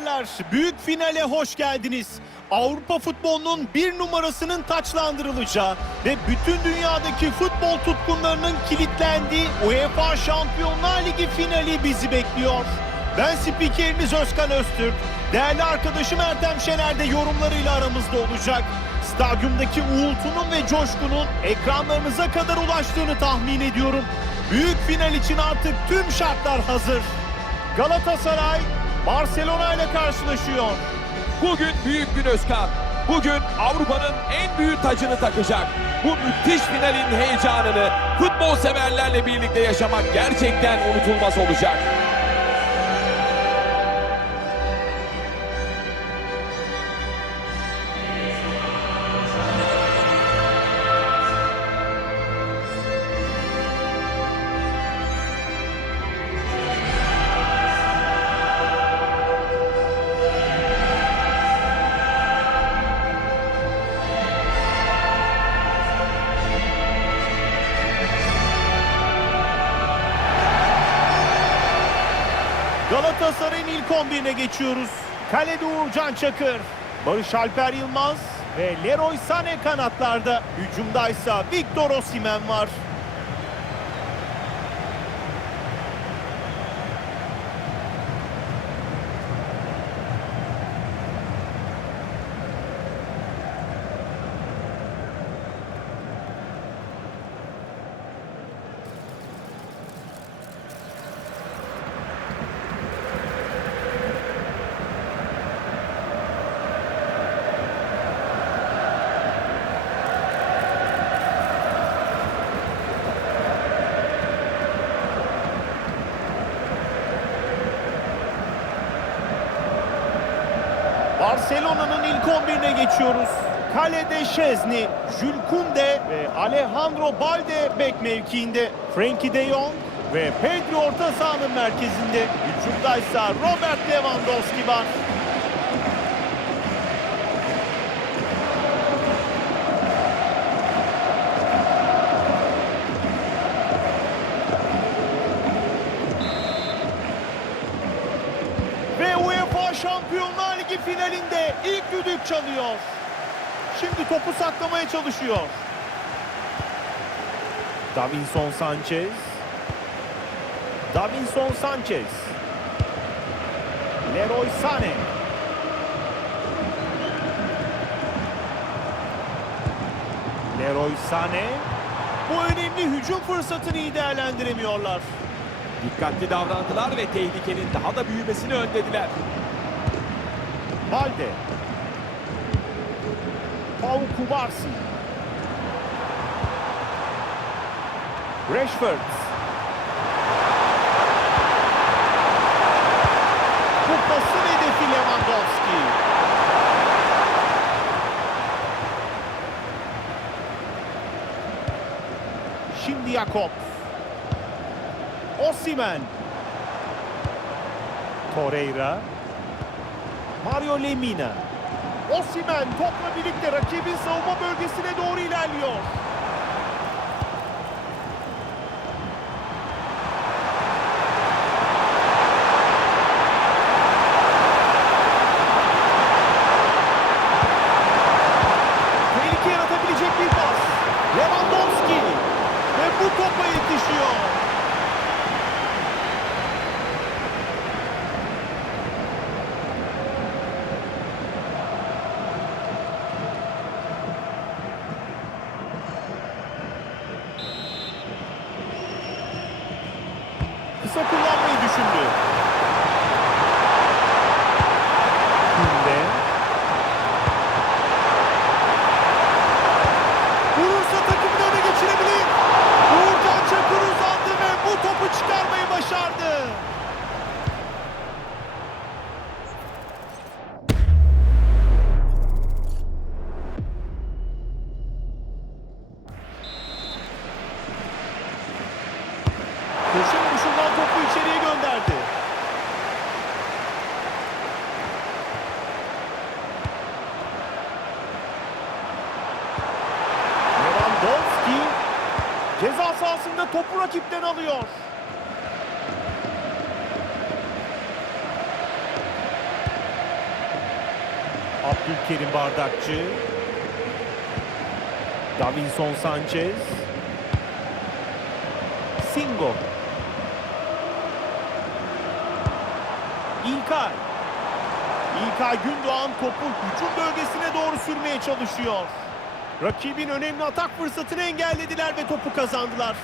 severler, büyük finale hoş geldiniz. Avrupa futbolunun bir numarasının taçlandırılacağı ve bütün dünyadaki futbol tutkunlarının kilitlendiği UEFA Şampiyonlar Ligi finali bizi bekliyor. Ben spikeriniz Özkan Öztürk. Değerli arkadaşım Ertem Şener de yorumlarıyla aramızda olacak. Stadyumdaki uğultunun ve coşkunun ekranlarınıza kadar ulaştığını tahmin ediyorum. Büyük final için artık tüm şartlar hazır. Galatasaray Barcelona ile karşılaşıyor. Bugün büyük gün Özkan. Bugün Avrupa'nın en büyük tacını takacak. Bu müthiş finalin heyecanını futbol severlerle birlikte yaşamak gerçekten unutulmaz olacak. 11'ine geçiyoruz. Kalede Uğurcan Çakır, Barış Alper Yılmaz ve Leroy Sané kanatlarda. Hücumdaysa Victor Osimhen var. Barcelona'nın ilk 11'ine geçiyoruz. Kalede Şezni, Jules Koundé ve Alejandro Balde bek mevkiinde. Frenkie de Jong ve Pedri orta sahanın merkezinde. Hücumdaysa Robert Lewandowski var. Ve UEFA Şampiyonlar Ligi finalinde ilk düdük çalıyor. Şimdi topu saklamaya çalışıyor. Davinson Sanchez. Davinson Sanchez. Leroy Sané. Leroy Sané. Bu önemli hücum fırsatını iyi değerlendiremiyorlar. Dikkatli davrandılar ve tehlikenin daha da büyümesini önlediler. Balde. Pau Kubarsi. Rashford. Bu pasın hedefi Lewandowski. Şimdi Jakob. Osimhen. Torreira. Mario Lemina. Osimhen topla birlikte rakibin savunma bölgesine doğru ilerliyor. Tehlike yaratabilecek bir pas. Lewandowski ve bu topa yetişiyor. Kısa kullanmayı düşündü. Kunde. Vurursa takımını öne geçirebilir. Uğurcan Çakır uzandı ve bu topu çıkarmayı başardı. Köşe vuruşundan topu içeriye gönderdi. Lewandowski ceza sahasında topu rakipten alıyor. Abdülkerim Bardakçı. Davinson Sanchez. Singo. İlkay. İlkay Gündoğan topu hücum bölgesine doğru sürmeye çalışıyor. Rakibin önemli atak fırsatını engellediler ve topu kazandılar.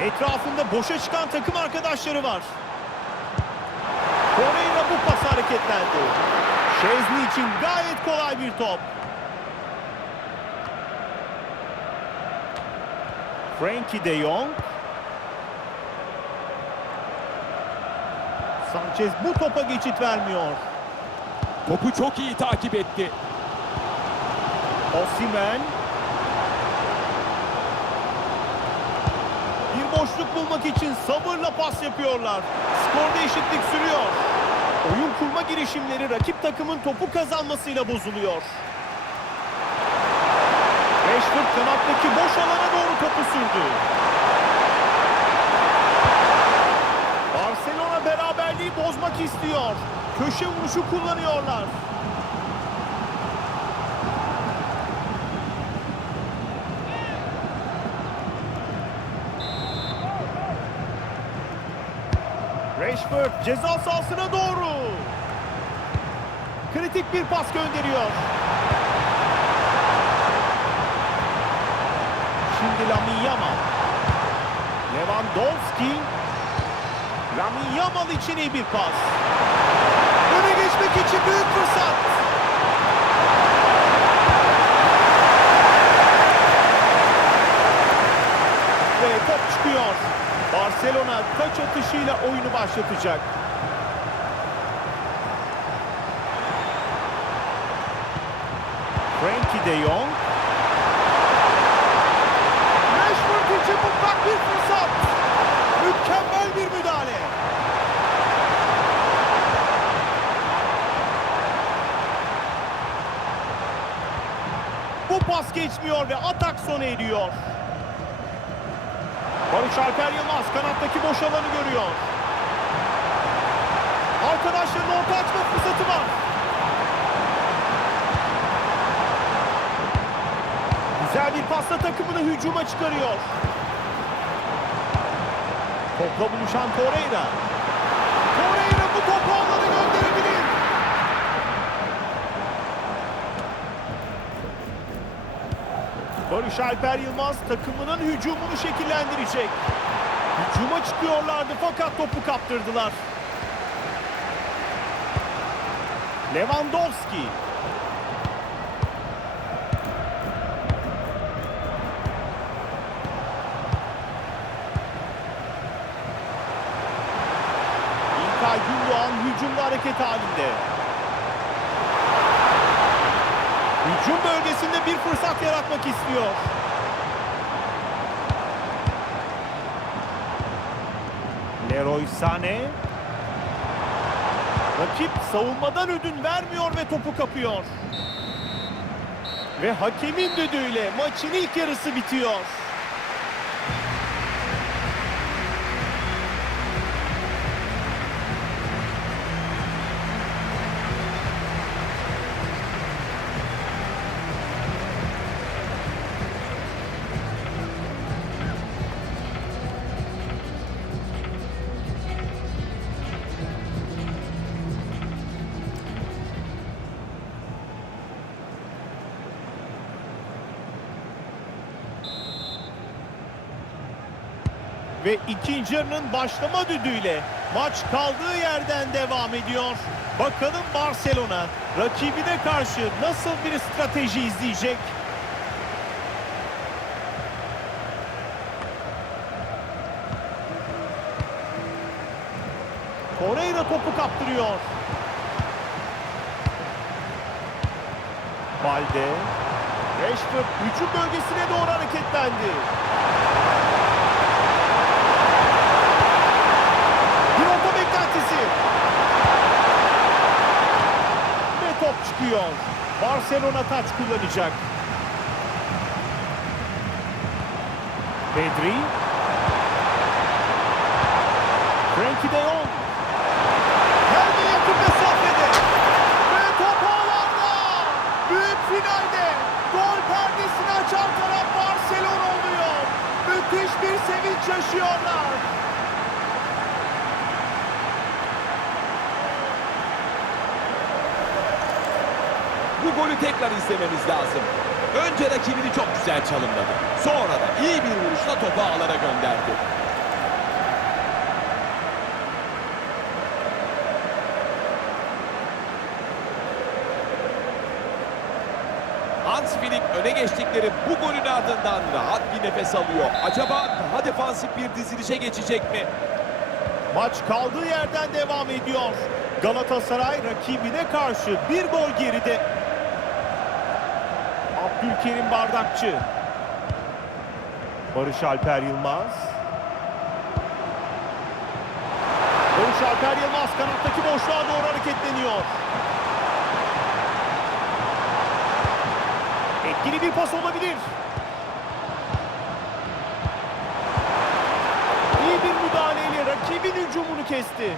Etrafında boşa çıkan takım arkadaşları var. Torreira bu pas hareketlendi. Şezni için gayet kolay bir top. Frankie de Jong. Sanchez bu topa geçit vermiyor. Topu çok iyi takip etti. Osimhen. Boşluk bulmak için sabırla pas yapıyorlar. Skorda eşitlik sürüyor. Oyun kurma girişimleri rakip takımın topu kazanmasıyla bozuluyor. Rashford kanattaki boş alana doğru topu sürdü. Barcelona beraberliği bozmak istiyor. Köşe vuruşu kullanıyorlar. Rashford ceza sahasına doğru. Kritik bir pas gönderiyor. Şimdi Lamine Yamal. Lewandowski. Lamine Yamal için iyi bir pas. Öne geçmek için büyük fırsat. Ve top çıkıyor. Barcelona taç atışıyla oyunu başlatacak. Frankie de Jong. Rashford için mutlak bir fırsat. Mükemmel bir müdahale. Bu pas geçmiyor ve atak sona eriyor. Barış Alper Yılmaz kanattaki boş alanı görüyor. Arkadaşlarının orta açma fırsatı var. Güzel bir pasla takımını hücuma çıkarıyor. Topla buluşan. Torreira Barış Alper Yılmaz takımının hücumunu şekillendirecek. Hücuma çıkıyorlardı fakat topu kaptırdılar. Lewandowski. İlkay Gündoğan hücumda hareket halinde. Hücum bölgesinde bir fırsat yaratmak istiyor. Leroy Sané. Rakip savunmadan ödün vermiyor ve topu kapıyor. Ve hakemin düdüğüyle maçın ilk yarısı bitiyor. Ve ikinci yarının başlama düdüğüyle maç kaldığı yerden devam ediyor. Bakalım Barcelona rakibine karşı nasıl bir strateji izleyecek? Torreira topu kaptırıyor. Balde. Rashford hücum bölgesine doğru hareketlendi. Barcelona taç kullanacak. Pedri. Frenkie de Jong. Hem de yakın mesafede. Ve top ağlarda. Büyük finalde gol perdesini açan taraf Barcelona oluyor. Müthiş bir sevinç yaşıyorlar. Tekrar izlememiz lazım. Önce rakibini çok güzel çalımladı. Sonra da iyi bir vuruşla topu ağlara gönderdi. Hans Flick öne geçtikleri bu golün ardından rahat bir nefes alıyor. Acaba daha defansif bir dizilişe geçecek mi? Maç kaldığı yerden devam ediyor. Galatasaray rakibine karşı bir gol geride. Abdülkerim Bardakçı. Barış Alper Yılmaz. Barış Alper Yılmaz kanattaki boşluğa doğru hareketleniyor. Etkili bir pas olabilir. İyi bir müdahaleyle rakibin hücumunu kesti.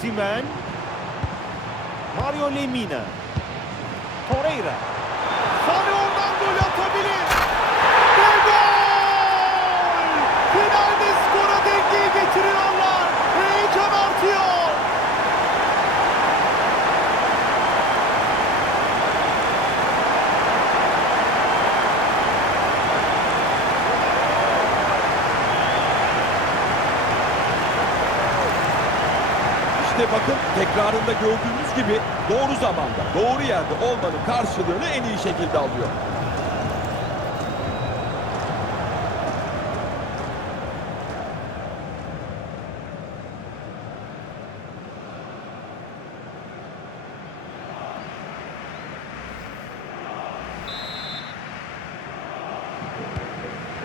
Osimen. Mario Lemina. Torreira. Sane oradan gol atabilir. İşte bakın tekrarında gördüğünüz gibi doğru zamanda, doğru yerde olmanın karşılığını en iyi şekilde alıyor.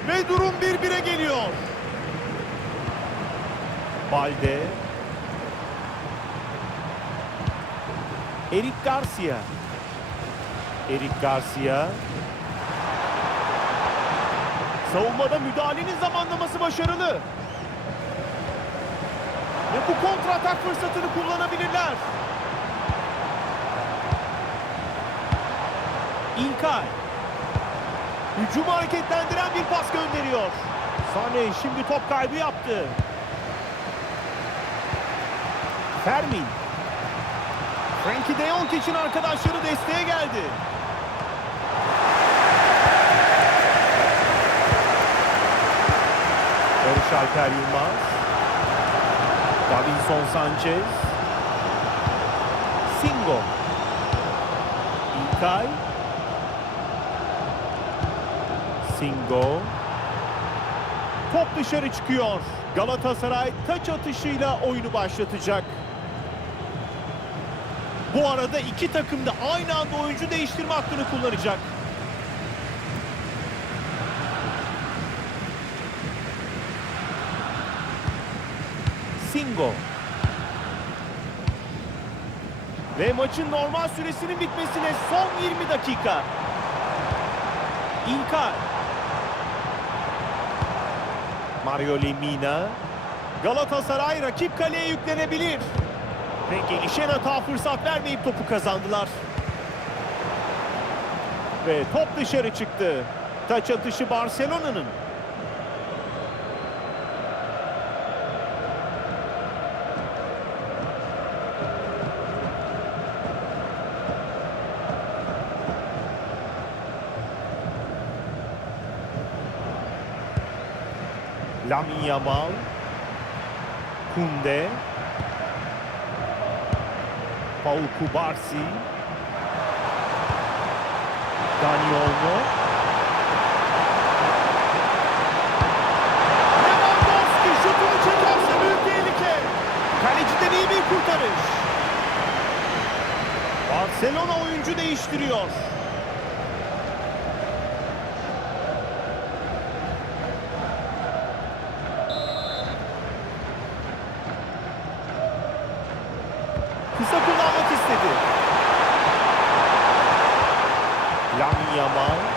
Ve durum 1-1'e geliyor. Balde. Eric Garcia. Eric Garcia. Savunmada müdahalenin zamanlaması başarılı. Ve bu kontratak fırsatını kullanabilirler. İlkay. Hücumu hareketlendiren bir pas gönderiyor. Sane şimdi top kaybı yaptı. Fermin. Frankie de Jong için arkadaşları desteğe geldi. Barış Alper Yılmaz. Davinson Sanchez. Singo. İlkay. Singo. Top dışarı çıkıyor. Galatasaray taç atışıyla oyunu başlatacak. Bu arada iki takım da aynı anda oyuncu değiştirme hakkını kullanacak. Singo. Ve maçın normal süresinin bitmesine son 20 dakika. İlkay. Mario Lemina. Galatasaray rakip kaleye yüklenebilir. Ve gelişen hata fırsat vermeyip topu kazandılar. Ve top dışarı çıktı. Taç atışı Barcelona'nın. Lamine Yamal. Kunde. Paul Kubarsi. Dani Olmo. Lewandowski şutunu çekerse büyük tehlike. Kaleciden iyi bir kurtarış. Barcelona oyuncu değiştiriyor. Yamal.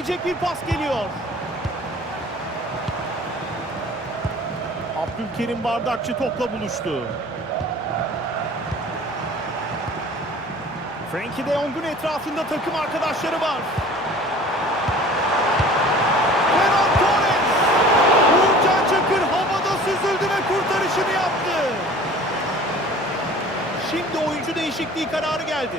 Yaratabilecek bir pas geliyor. Abdülkerim Bardakçı topla buluştu. Frankie de Jong'un etrafında takım arkadaşları var. Ferran Torres! Uğurcan Çakır havada süzüldü ve kurtarışını yaptı. Şimdi oyuncu değişikliği kararı geldi.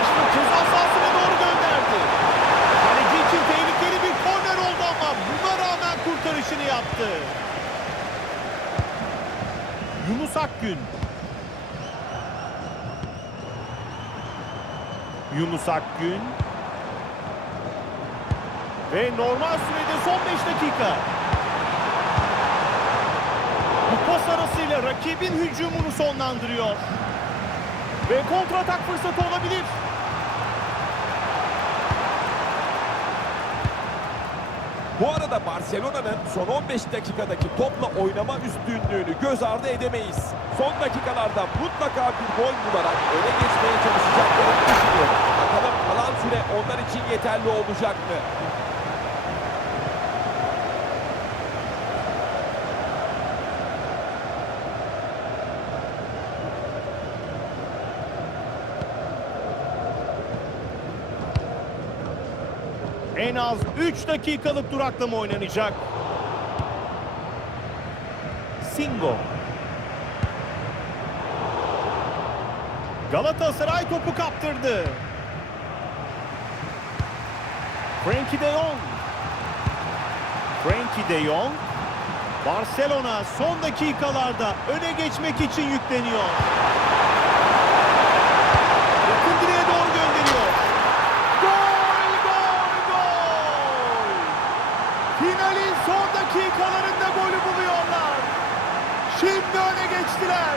Rashford ceza sahasına doğru gönderdi. Kaleci için tehlikeli bir korner oldu ama buna rağmen kurtarışını yaptı. Yunus Akgün. Yunus Akgün. Ve normal sürede son 5 dakika. Bu pas arasıyla rakibin hücumunu sonlandırıyor. Ve kontratak fırsatı olabilir. Bu arada Barcelona'nın son 15 dakikadaki topla oynama üstünlüğünü göz ardı edemeyiz. Son dakikalarda mutlaka bir gol bularak öne geçmeye çalışacaklarını düşünüyorum. Bakalım kalan süre onlar için yeterli olacak mı? En az 3 dakikalık duraklama oynanacak. Singo. Galatasaray topu kaptırdı. Frankie de Jong. Frankie de Jong. Barcelona son dakikalarda öne geçmek için yükleniyor. Yakın direğe doğru gönderiyor. Gol, gol, gol! Finalin son dakikalarında golü buluyorlar. Şimdi öne geçtiler.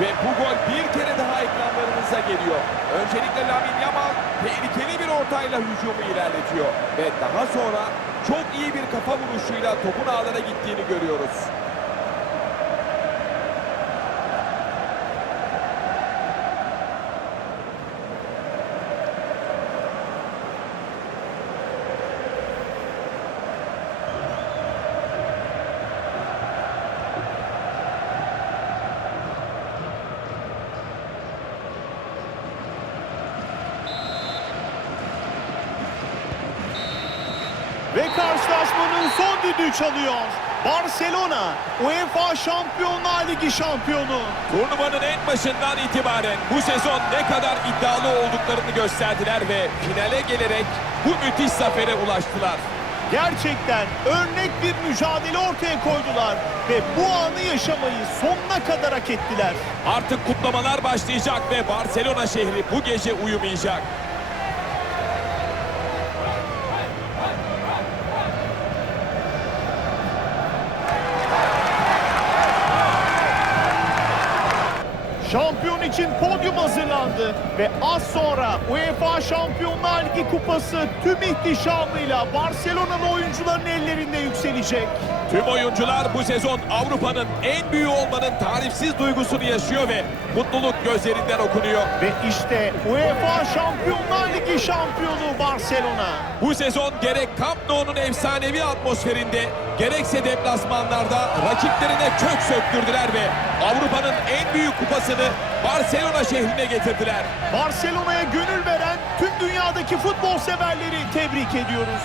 Ve bu gol bir kere daha ekranlarınıza geliyor. Öncelikle Lamine Yamal tehlikeli bir ortayla hücumu ilerletiyor. Ve daha sonra çok iyi bir kafa vuruşuyla topun ağlara gittiğini görüyoruz. Ve karşılaşmanın son düdüğü çalıyor. Barcelona UEFA Şampiyonlar Ligi şampiyonu. Turnuvanın en başından itibaren bu sezon ne kadar iddialı olduklarını gösterdiler ve finale gelerek bu müthiş zafere ulaştılar. Gerçekten örnek bir mücadele ortaya koydular ve bu anı yaşamayı sonuna kadar hak ettiler. Artık kutlamalar başlayacak ve Barcelona şehri bu gece uyumayacak. İçin podyum hazırlandı ve az sonra UEFA Şampiyonlar Ligi kupası tüm ihtişamıyla Barcelona'lı oyuncuların ellerinde yükselecek. Tüm oyuncular bu sezon Avrupa'nın en büyüğü olmanın tarifsiz duygusunu yaşıyor ve mutluluk gözlerinden okunuyor. Ve işte UEFA Şampiyonlar Ligi şampiyonu Barcelona. Bu sezon gerek Camp Nou'nun efsanevi atmosferinde gerekse deplasmanlarda rakiplerine kök söktürdüler ve Avrupa'nın en büyük kupasını Barcelona şehrine getirdiler. Barcelona'ya gönül veren tüm dünyadaki futbol severleri tebrik ediyoruz.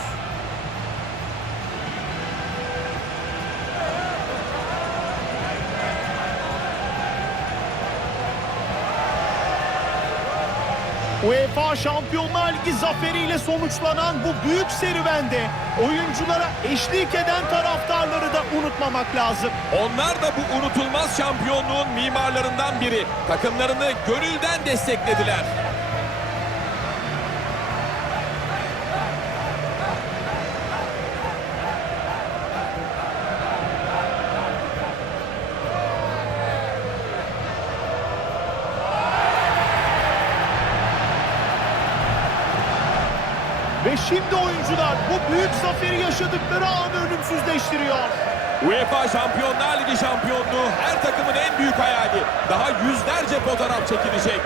UEFA Şampiyonlar Ligi zaferiyle sonuçlanan bu büyük serüvende oyunculara eşlik eden taraftarları da unutmamak lazım. Onlar da bu unutulmaz şampiyonluğun mimarlarından biri. Takımlarını gönülden desteklediler. Şimdi oyuncular bu büyük zaferi yaşadıkları anı ölümsüzleştiriyor. UEFA Şampiyonlar Ligi şampiyonluğu her takımın en büyük hayali. Daha yüzlerce fotoğraf çekilecek.